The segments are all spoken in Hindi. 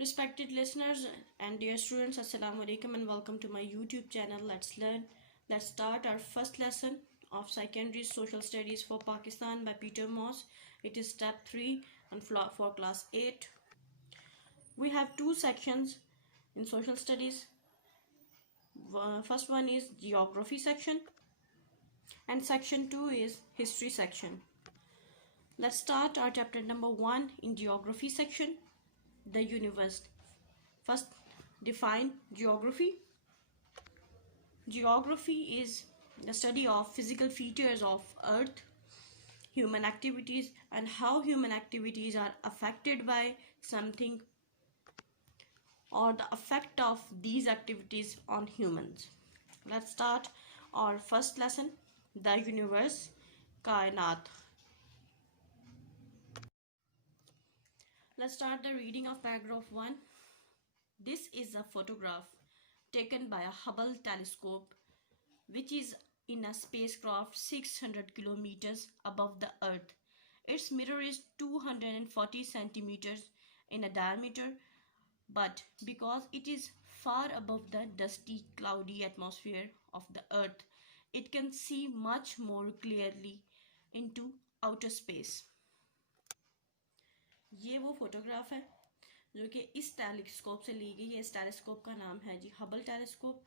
Respected listeners and dear students, Assalamu alaikum and welcome to my YouTube channel. Let's learn. Let's start our first lesson of Secondary Social Studies for Pakistan by Peter Moss. It is step 3 and for class 8. We have two sections in social studies. First one is geography section and section 2 is history section. Let's start our chapter number 1 in geography section. The universe. First, define geography. Geography is the study of physical features of Earth, human activities, and how human activities are affected by something or the effect of these activities on humans. Let's start our first lesson, the universe, Kainat. Let's start the reading of paragraph 1. This is a photograph taken by a Hubble telescope, which is in a spacecraft 600 kilometers above the Earth. Its mirror is 240 centimeters in a diameter, but because it is far above the dusty, cloudy atmosphere of the Earth, it can see much more clearly into outer space. ये वो फोटोग्राफ है जो कि इस टेलीस्कोप से ली गई है। इस टेलीस्कोप का नाम है जी हबल टेलीस्कोप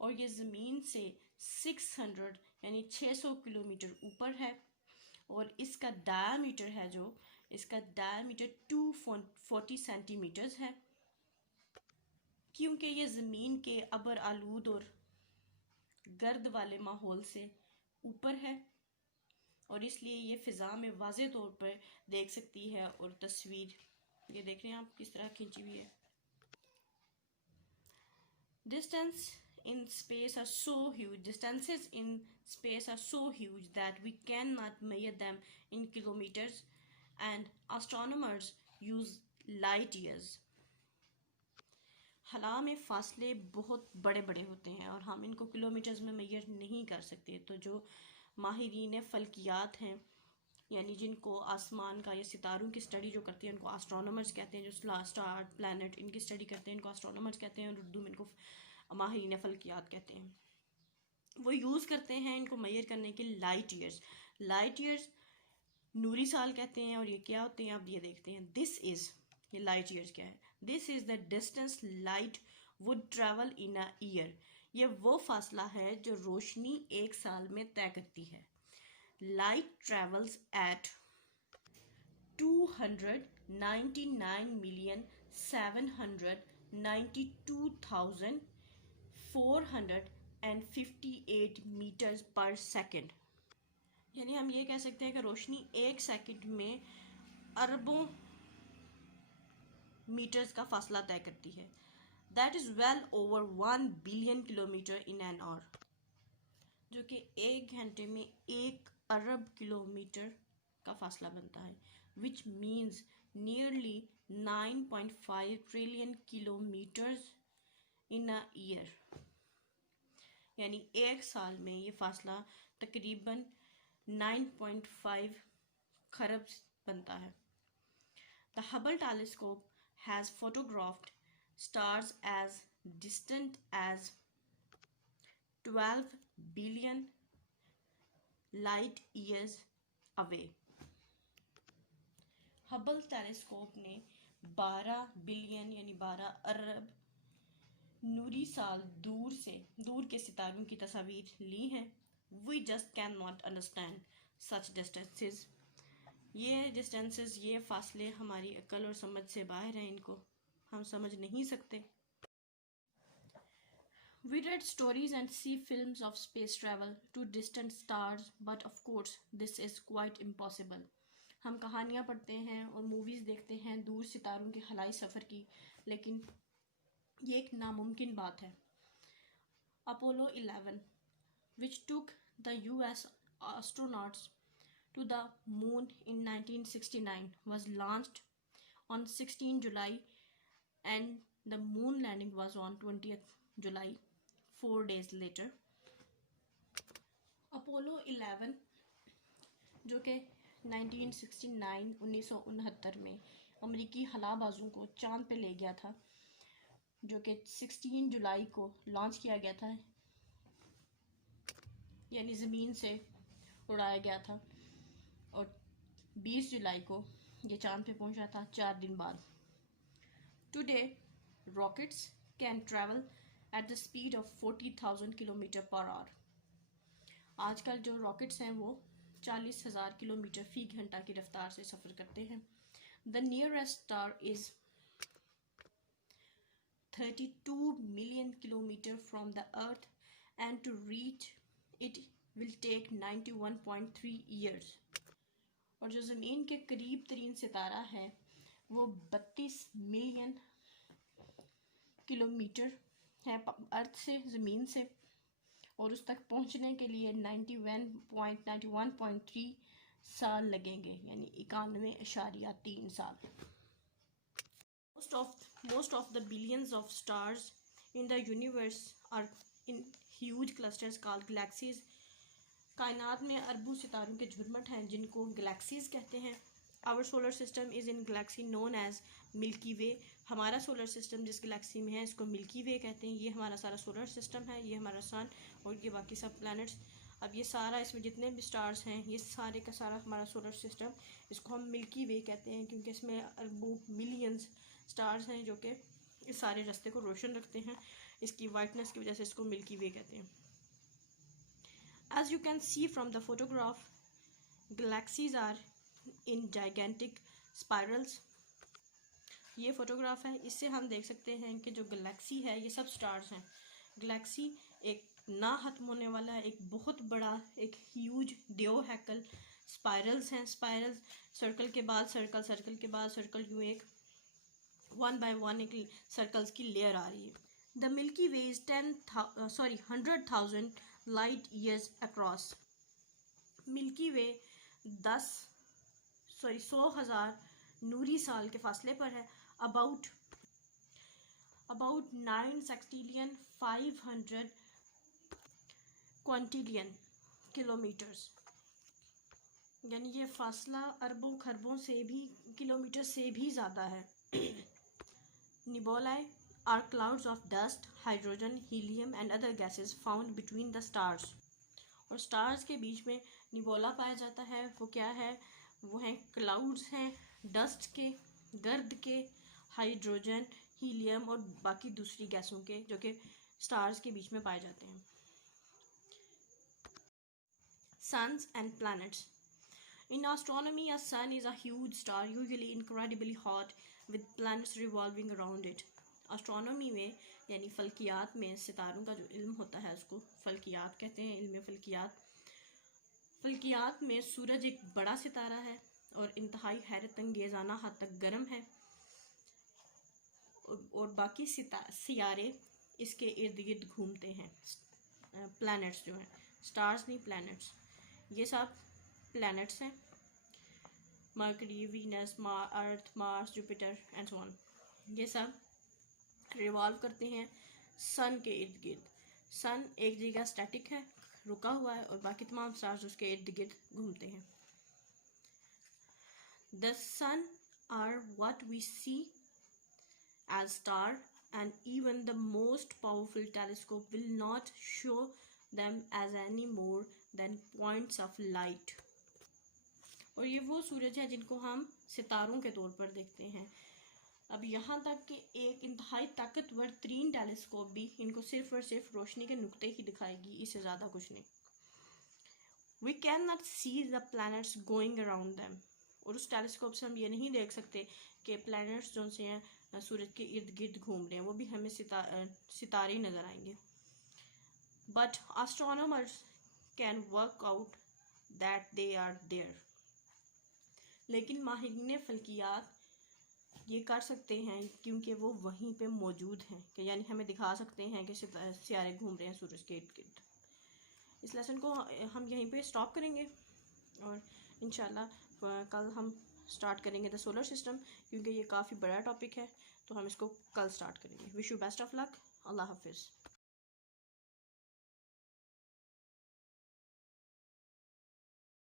और ये ज़मीन से 600 यानी 600 किलोमीटर ऊपर है और इसका डायमीटर है जो इसका डायमीटर 240 सेंटीमीटर्स है। क्योंकि ये ज़मीन के अबर आलूद और गर्द वाले माहौल से ऊपर है और इसलिए ये फ़िज़ा में वाज़े तौर पर देख सकती है और तस्वीर ये देख रहे हैं आप किस तरह खींची हुई है। Distances in space are so huge that we cannot measure them in kilometers and astronomers use light years. खला में फासले बहुत बड़े बड़े होते हैं और हम इनको किलोमीटर्स में मेजर नहीं कर सकते। तो जो माहिरीन फल्कियात हैं यानी जिनको आसमान का या सितारों की स्टडी जो करते हैं उनको एस्ट्रोनॉमर्स कहते हैं। जो स्टार प्लैनेट इनकी स्टडी करते हैं इनको एस्ट्रोनॉमर्स कहते हैं और उर्दू में इनको माहिरीन फल्कियात कहते हैं। वो यूज़ करते हैं इनको मेजर करने के लाइट ईयर्स नूरी साल कहते हैं। और ये क्या होते हैं आप ये देखते हैं। ये लाइट ईयर्स क्या है। This is the distance light would travel in a year. ये वो फासला है जो रोशनी एक साल में तय करती है। लाइट ट्रेवल्स एट 299,792,458 मीटर्स पर सेकेंड। यानी हम ये कह सकते हैं कि रोशनी एक सेकंड में अरबों मीटर्स का फासला तय करती है। That is well over 1 billion kilometre in an hour, जो कि एक घंटे में 1 अरब किलोमीटर का फासला बनता है। Which means nearly 9.5 trillion kilometres in a year. यानी एक साल में ये फासला तकरीबन 9.5 खरब बनता है। The Hubble telescope has photographed stars as distant as 12 billion light years away. Hubble telescope ने 12 बिलियन यानी 12 अरब नूरी साल दूर के सितारों की तस्वीर ली हैं। We just cannot understand such distances. ये डिस्टेंसेस ये फासले हमारी अक्ल और समझ से बाहर हैं, इनको हम समझ नहीं सकते। We read stories and see films of space travel to distant stars, but of course this is quite impossible. हम कहानियाँ पढ़ते हैं और मूवीज़ देखते हैं दूर सितारों के खलाई सफ़र की, लेकिन ये एक नामुमकिन बात है। Apollo 11, which took the US astronauts to the moon in 1969 was launched on 16 July and the moon landing was on 20th July, 4 days later. Apollo 11 जो कि 1969 में अमेरिकी हलाबाजों को चांद पे ले गया था, जो कि 16 जुलाई को लॉन्च किया गया था, यानी ज़मीन से उड़ाया गया था, और 20 जुलाई को ये चांद पे पहुंचा था 4 दिन बाद। Today rockets can travel at the speed of 40,000 kilometre per hour. आजकल जो रॉकेट्स हैं वो 40,000 किलोमीटर फी घंटा की रफ्तार से सफ़र करते हैं। The nearest star is 32 million kilometer from the earth and to reach it will take 91.3 years। और जो ज़मीन के करीब तरीन सितारा है वो 32 मिलियन किलोमीटर है अर्थ से, ज़मीन से, और उस तक पहुंचने के लिए 91.3 साल लगेंगे, यानी 91.3 साल। Most of the billions of stars in the universe are in huge clusters called galaxies। कायनात में अरबों सितारों के झुरमुट हैं जिनको गैलेक्सीज कहते हैं। Our solar system is in galaxy known as Milky Way। हमारा सोलर सिस्टम जिस गैलेक्सी में है इसको मिल्की वे कहते हैं। ये हमारा सारा सोलर सिस्टम है, ये हमारा सन और ये बाकी सब प्लैनेट्स। अब ये सारा, इसमें जितने भी स्टार्स हैं ये सारे का सारा हमारा सोलर सिस्टम, इसको हम मिल्की वे कहते हैं क्योंकि इसमें अरबों मिलियंस स्टार्स हैं जो कि इस सारे रास्ते को रोशन रखते हैं। इसकी वाइटनेस की वजह से इसको मिल्की वे कहते हैं। As you can see from the photograph, galaxies are in gigantic spirals। ये फोटोग्राफ है, इससे हम देख सकते हैं कि जो गैलेक्सी है ये सब स्टार्स हैं। गैलेक्सी एक ना खत्म होने वाला है, एक बहुत बड़ा, एक ह्यूज डिओहेकल स्पाइरल्स हैं। स्पाइरल्स सर्कल के बाद सर्कल, सर्कल के बाद सर्कल, यूँ एक 1 by 1 एक सर्कल्स की लेयर आ रही है। The Milky Way is 100,000 light years across. Milky Way 100,000 नूरी साल के फासले पर है। अबाउट 9 सेक्टिलियन 500 क्वांटिलियन किलोमीटर्स, यानी ये फासला अरबों खरबों से भी, किलोमीटर से भी ज़्यादा है। निबोलाई are clouds of dust, hydrogen, helium and other gases found between the stars। और स्टार्स के बीच में निबोला पाया जाता है। वो क्या है? वो हैं क्लाउड्स हैं डस्ट के, गर्द के, हाइड्रोजन, हीलियम और बाकी दूसरी गैसों के, जो कि स्टार्स के बीच में पाए जाते हैं। Suns and planets। In astronomy, a sun is a huge star, usually incredibly hot, with planets revolving around it। Astronomy में यानी फल्कियात में सितारों का जो इल्म होता है उसको फल्कियात कहते हैं, इल्म फल्कियात। फल्कियात में सूरज एक बड़ा सितारा है और इंतहाई हैरत अंगेज़ाना हद तक गर्म है, और बाकी सियारे इसके इर्द गिर्द घूमते हैं। प्लैनेट्स जो हैं, स्टार्स नहीं प्लैनेट्स, ये सब प्लैनेट्स हैं। Mercury, Venus, earth, Mars, Jupiter and so on, ये सब रिवॉल्व करते हैं सन के इर्द गिर्द। सन एक जगह स्टैटिक है, रुका हुआ है, और बाकी तमाम स्टार्स उसके इर्द गिर्द घूमते हैं। The sun are what we see as star and even the most powerful telescope will not show them as any more than points of light। और ये वो सूरज है जिनको हम सितारों के तौर पर देखते हैं। अब यहाँ तक कि एक इंतहाई ताकतवर तरीन टेलीस्कोप भी इनको सिर्फ और सिर्फ रोशनी के नुक्ते ही दिखाएगी, इससे ज़्यादा कुछ नहीं। We cannot see the planets going around them। और उस टेलीस्कोप से हम ये नहीं देख सकते कि प्लैनेट्स जो से हैं सूरज के इर्द गिर्द घूम रहे हैं, वो भी हमें सितारे नज़र आएंगे। But astronomers can work out that they are there। लेकिन माहिरीन फल्कियात ये कर सकते हैं क्योंकि वो वहीं पे मौजूद हैं, कि यानी हमें दिखा सकते हैं कि सितारे घूम रहे हैं सूरज के इर्द गिर्द। इस लेसन को हम यहीं पे स्टॉप करेंगे और इंशाल्लाह कल हम स्टार्ट करेंगे द सोलर सिस्टम, क्योंकि ये काफ़ी बड़ा टॉपिक है, तो हम इसको कल स्टार्ट करेंगे। Wish you best of luck. अल्लाह हाफिज़।